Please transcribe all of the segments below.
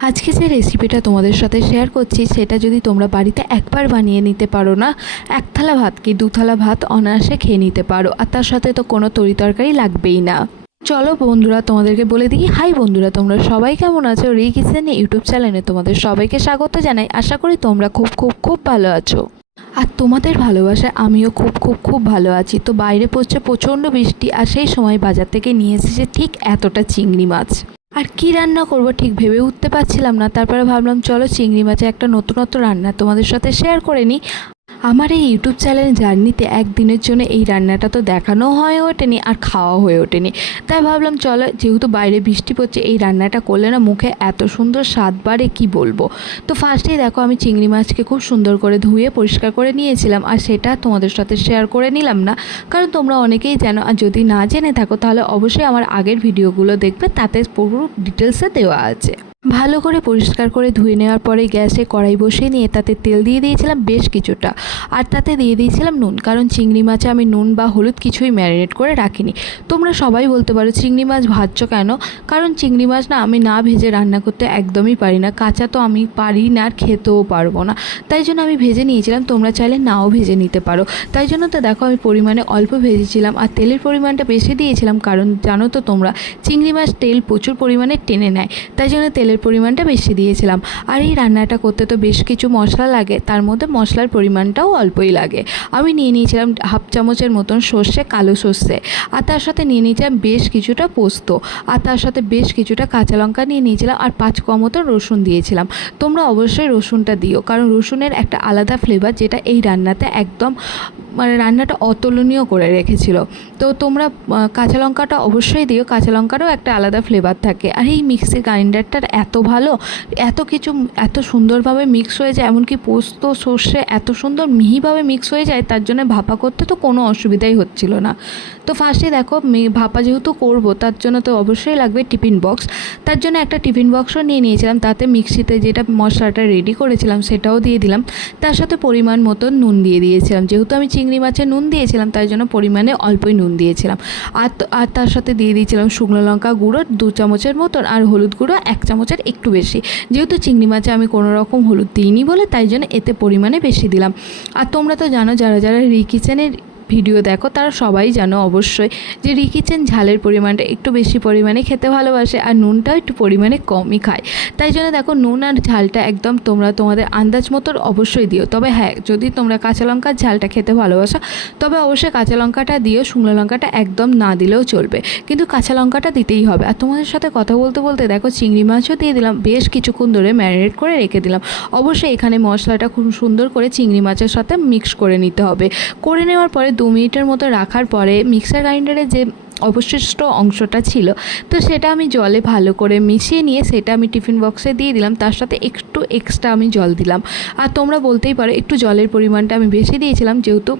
আজকে যে রেসিপিটা তোমাদের সাথে শেয়ার করছি সেটা যদি তোমরা বাড়িতে একবার বানিয়ে নিতে পারো না, এক থালা ভাত কি দু থালা ভাত অনায়াসে খেয়ে নিতে পারো, আর তার সাথে তো কোনো তরকারি লাগবেই না। চলো বন্ধুরা তোমাদেরকে বলে দিই। হাই বন্ধুরা, তোমরা সবাই কেমন আছো? রি কিচেন ইউটিউব চ্যানেলে তোমাদের সবাইকে স্বাগত জানাই। আশা করি তোমরা খুব খুব খুব ভালো আছো, আর তোমাদের ভালোবাসায় আমিও খুব খুব খুব ভালো আছি। তো বাইরে পড়ছে প্রচণ্ড বৃষ্টি, আর সেই সময় বাজার থেকে নিয়ে এসেছে ঠিক এতটা চিংড়ি মাছ। আর কি রান্না করব ঠিক ভেবে উঠতে পারছিলাম না। তারপরে ভাবলাম চলো চিংড়ি মাছের একটা নতুনত্ব রান্না তোমাদের সাথে শেয়ার করে নিই। আমার এই ইউটিউব চ্যানেল জার্নিতে একদিনের জন্য এই রান্নাটা তো দেখানো হয়ে ওঠেনি আর খাওয়া হয়ে ওঠেনি, তাই ভাবলাম চলো যেহেতু বাইরে বৃষ্টি পড়ছে এই রান্নাটা করলে না মুখে এত সুন্দর স্বাদ বাড়ে কি বলবো। তো ফার্স্টেই দেখো আমি চিংড়ি মাছকে খুব সুন্দর করে ধুয়ে পরিষ্কার করে নিয়েছিলাম, আর সেটা তোমাদের সাথে শেয়ার করে নিলাম না, কারণ তোমরা অনেকেই জানো, আর যদি না জেনে থাকো তাহলে অবশ্যই আমার আগের ভিডিওগুলো দেখবে, তাতে পুরো ডিটেলসে দেওয়া আছে। ভালো করে পরিষ্কার করে ধুয়ে নেওয়ার পরে গ্যাসে কড়াই বসিয়ে নিয়ে তাতে তেল দিয়ে দিয়েছিলাম বেশ কিছুটা, আর তাতে দিয়ে দিয়েছিলাম নুন, কারণ চিংড়ি মাছে আমি নুন বা হলুদ কিছুই ম্যারিনেট করে রাখিনি। তোমরা সবাই বলতে পারো চিংড়ি মাছ ভাজছো কেন, কারণ চিংড়ি মাছ না আমি না ভেজে রান্না করতে একদমই পারি না, কাঁচা তো আমি পারি না আর খেতেও পারবো না, তাই জন্য আমি ভেজে নিয়েছিলাম। তোমরা চাইলে নাও ভেজে নিতে পারো। তাই জন্য তো দেখো আমি পরিমাণে অল্প ভেজেছিলাম, আর তেলের পরিমাণটা বেশি দিয়েছিলাম, কারণ জানো তো তোমরা চিংড়ি মাছ তেল প্রচুর পরিমাণে টেনে নেয়, তাই জন্য তেলের পরিমাণটা বেশি দিয়েছিলাম। আর এই রান্নাটা করতে তো বেশ কিছু মশলা লাগে, তার মধ্যে মশলার পরিমাণটাও অল্পই লাগে। আমি নিয়ে নিয়েছিলাম হাফ চামচের মতন সর্ষে, কালো সর্ষে, আর তার সাথে নিয়ে নিয়েছিলাম বেশ কিছুটা পোস্ত, আর তার সাথে বেশ কিছুটা কাঁচা লঙ্কা নিয়ে নিয়েছিলাম, আর 5 কোয়া মতো রসুন দিয়েছিলাম। তোমরা অবশ্যই রসুনটা দিও, কারণ রসুনের একটা আলাদা ফ্লেভার যেটা এই রান্নাতে একদম মানে রান্নাটা অতুলনীয় করে রেখেছিল। তো তোমরা কাঁচা লঙ্কাটা অবশ্যই দিও, কাঁচা লঙ্কারও একটা আলাদা ফ্লেভার থাকে। আর এই মিক্সি গ্রাইন্ডারটার এত ভালো, এত কিছু এত সুন্দরভাবে মিক্স হয়ে যায়, এমনকি পোস্ত সর্ষে এত সুন্দর মিহিভাবে মিক্স হয়ে যায়, তার জন্য ভাপা করতে তো কোনো অসুবিধাই হচ্ছিল না। তো ফার্স্টে দেখো ভাপা যেহেতু করবো তার জন্য তো অবশ্যই লাগবে টিফিন বক্স, তার জন্য একটা টিফিন বক্সও নিয়ে নিয়েছিলাম, তাতে মিক্সিতে যেটা মশলাটা রেডি করেছিলাম সেটাও দিয়ে দিলাম, তার সাথে পরিমাণ মতো নুন দিয়ে দিয়েছিলাম। যেহেতু আমি চিংড়ি মাছে নুন দিয়েছিলাম তাই জন্য পরিমাণে অল্পই নুন দিয়েছিলাম, আর তার সাথে দিয়ে দিয়েছিলাম শুকনো লঙ্কা গুঁড়ো 2 চামচের মতন, আর হলুদ গুঁড়ো 1 চামচের একটু বেশি। যেহেতু চিংড়ি মাছে আমি কোনো রকম হলুদ দিইনি বলে তাই জন্য এতে পরিমাণে বেশি দিলাম। আর তোমরা তো জানো যারা যারা রি কিচেনের ভিডিও দেখো তারা সবাই জানো অবশ্যই যে রি কিচেন ঝালের পরিমাণটা একটু বেশি পরিমাণে খেতে ভালোবাসে, আর নুনটাও একটু পরিমাণে কমই খায়। তাই জন্য দেখো নুন আর ঝালটা একদম তোমরা তোমাদের আন্দাজ মতো অবশ্যই দিও। তবে হ্যাঁ, যদি তোমরা কাঁচা লঙ্কার ঝালটা খেতে ভালোবাসো তবে অবশ্যই কাঁচা লঙ্কাটা দিও, শুকনো লঙ্কাটা একদম না দিলেও চলবে, কিন্তু কাঁচা লঙ্কাটা দিতেই হবে। আর তোমাদের সাথে কথা বলতে বলতে দেখো চিংড়ি মাছও দিয়ে দিলাম, বেশ কিছুক্ষণ ধরে ম্যারিনেট করে রেখে দিলাম। অবশ্যই এখানে মশলাটা খুব সুন্দর করে চিংড়ি মাছের সাথে মিক্স করে নিতে হবে। করে নেওয়ার পরে 2 মিনিটের মতো রাখার পরে মিক্সার গ্রাইন্ডারে যে অবশিষ্ট অংশটা ছিল তো সেটা আমি জলে ভালো করে মিশিয়ে নিয়ে সেটা আমি টিফিন বক্সে দিয়ে দিলাম, তার সাথে একটু এক্সট্রা আমি জল দিলাম। আর তোমরা বলতেই পারো একটু জলের পরিমাণটা আমি বেশি দিয়েছিলাম, যেহেতু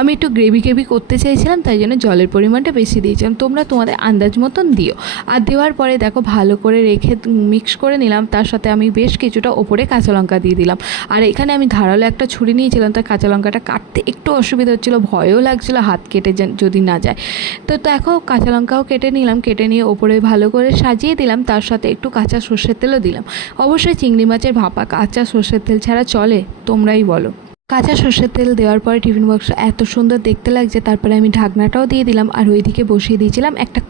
আমি একটু গ্রেভি করতে চাইছিলাম তাই জন্য জলের পরিমাণটা বেশি দিয়েছিলাম। তোমরা তোমাদের আন্দাজ মতন দিও। আর দেওয়ার পরে দেখো ভালো করে রেখে মিক্স করে নিলাম, তার সাথে আমি বেশ কিছুটা ওপরে কাঁচা লঙ্কা দিয়ে দিলাম। আর এখানে আমি ধারালো একটা ছুরি নিয়েছিলাম, তাই কাঁচা লঙ্কাটা কাটতে একটু অসুবিধা হচ্ছিলো, ভয়ও লাগছিলো হাত কেটে যদি না যায়। তো দেখো কাঁচা লঙ্কাও কেটে নিলাম, কেটে নিয়ে ওপরে ভালো করে সাজিয়ে দিলাম, তার সাথে একটু কাঁচা সর্ষের তেলও দিলাম। অবশ্যই চিংড়ি মাছের ভাপা কাঁচা সর্ষের তেল ছাড়া চলে? তোমরাই বলো। কাঁচা সর্ষের তেল দেওয়ার পরে টিফিন বক্সটা এত সুন্দর দেখতে লাগছে, তারপরে আমি ঢাকনাটাও দিয়ে দিলাম, আর ওইদিকে বসিয়ে দিয়েছিলাম একটা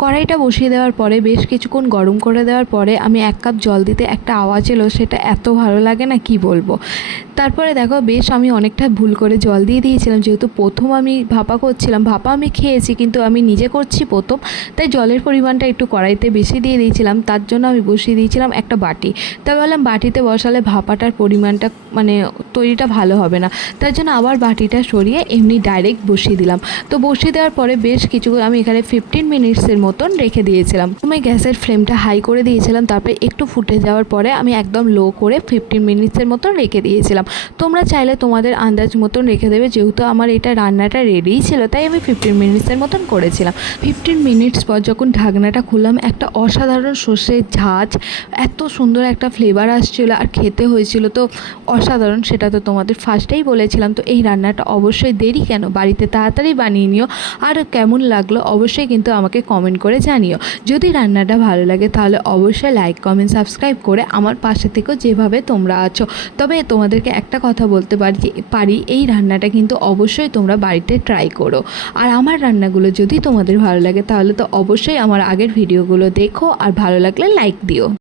কড়াইটা বসিয়ে দেওয়ার পরে বেশ কিছুক্ষণ গরম করে দেওয়ার পরে আমি 1 কাপ জল দিতে একটা আওয়াজ এলো, সেটা এত ভালো লাগে না কি বলবো। তারপরে দেখো বেশ আমি অনেকটা ভুল করে জল দিয়ে দিয়েছিলাম, যেহেতু প্রথম আমি ভাপা করছিলাম, ভাপা আমি খেয়েছি কিন্তু আমি নিজে করছি প্রথম, তাই জলের পরিমাণটা একটু কড়াইতে বেশি দিয়ে দিয়েছিলাম, তার জন্য আমি বসিয়ে দিয়েছিলাম একটা বাটি। তাই বললাম বাটিতে বসালে ভাপাটার পরিমাণটা মানে তৈরিটা ভালো হবে না, তার জন্য আবার বাটিটা সরিয়ে এমনি ডাইরেক্ট বসিয়ে দিলাম। তো বসিয়ে দেওয়ার পরে বেশ কিছু আমি এখানে 15 মিনিটসের মতন রেখে দিয়েছিলাম। আমি গ্যাসের ফ্লেমটা হাই করে দিয়েছিলাম, তারপরে একটু ফুটে যাওয়ার পরে আমি একদম লো করে 15 মিনিটসের মতন রেখে দিয়েছিলাম। তোমরা চাইলে তোমাদের আন্দাজ মতন রেখে দেবে, যেহেতু আমার এটা রান্নাটা রেডিই ছিল তাই আমি 15 মিনিটসের মতন করেছিলাম। 15 মিনিটস পর যখন ঢাকনাটা খুললাম, একটা অসাধারণ সর্ষের ঝাঁঝ, এত সুন্দর একটা ফ্লেভার আসছিল আর খেতে হয়েছিল তো অসাধারণ, সেটা তো তোমাদের তোমাদের ফার্স্টেই বলেছিলাম। তো এই রান্নাটা অবশ্যই দেরি কেন, বাড়িতে তাড়াতাড়ি বানিয়ে নিও। আর কেমন লাগলো অবশ্যই কিন্তু আমাকে কমেন্ট করে জানিও। যদি রান্নাটা ভালো লাগে তাহলে অবশ্যই লাইক কমেন্ট সাবস্ক্রাইব করে আমার পাশে থেকেও যেভাবে তোমরা আছো। তবে তোমাদেরকে একটা কথা বলতে পারি এই রান্নাটা কিন্তু অবশ্যই তোমরা বাড়িতে ট্রাই করো। আর আমার রান্নাগুলো যদি তোমাদের ভালো লাগে তাহলে তো অবশ্যই আমার আগের ভিডিওগুলো দেখো, আর ভালো লাগলে লাইক দিও।